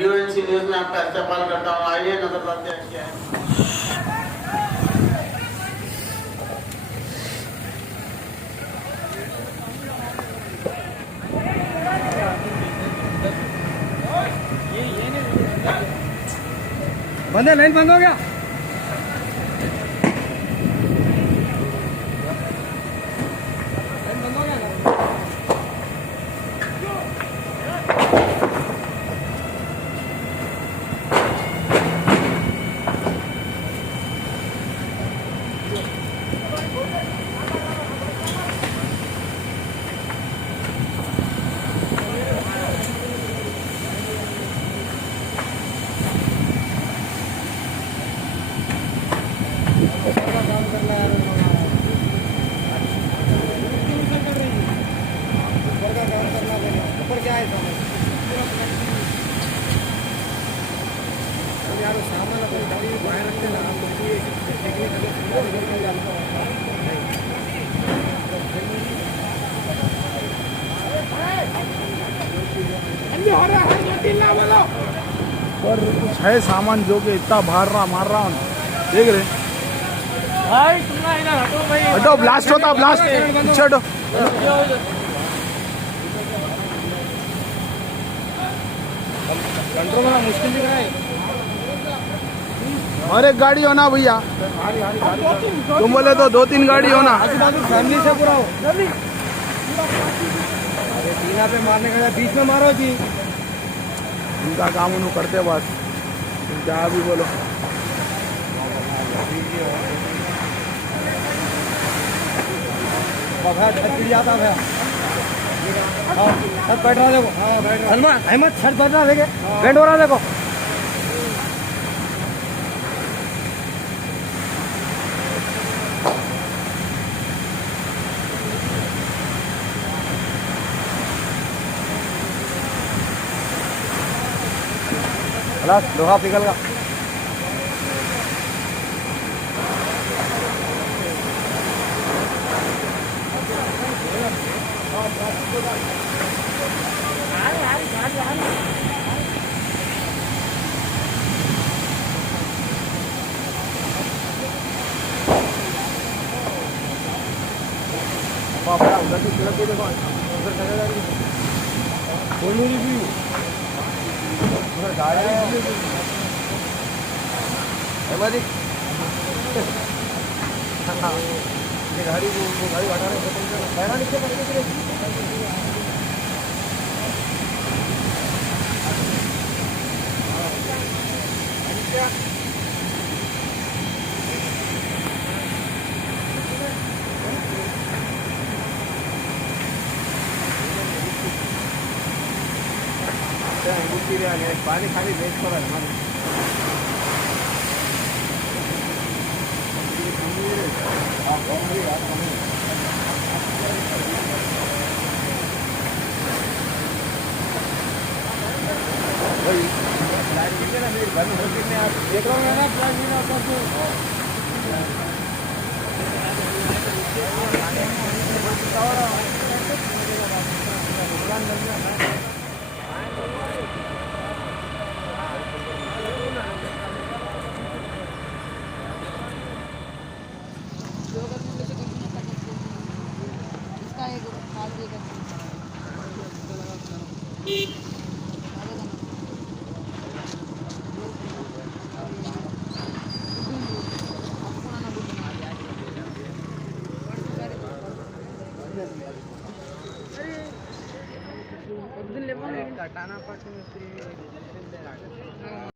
UNC news में आपका इस्तेमाल करता हूँ। आइए नजर डालते हैं क्या है। बंद है, लाइन बंद हो गया। और कुछ है सामान जो कि इतना मार रहा हूँ, देख रहे हटो, ब्लास्ट होता, ब्लास्ट पीछे हटो। कंट्रोल होना मुश्किल दिख रहा है। और एक गाड़ी होना भैया, तुम बोले तो 2-3 गाड़ी होना। फैमिली से पूरा हो। अरे सीना पे मारने का बीच में मारो जी। उनका काम उन्होंने करते बस, तुम क्या भी बोलो। छत जाता है। छत बैठ रहा देखो। अहमद छत बैठ रहा देखे, बैंड हो रहा देखो। लोहा पिघल गया। गाड़ी हटा रहे नीचे पानी खाली वेस्ट करा देख रहा हूँ इसका एक खाल देगा। एक दिन ले कटाना पड़ता है।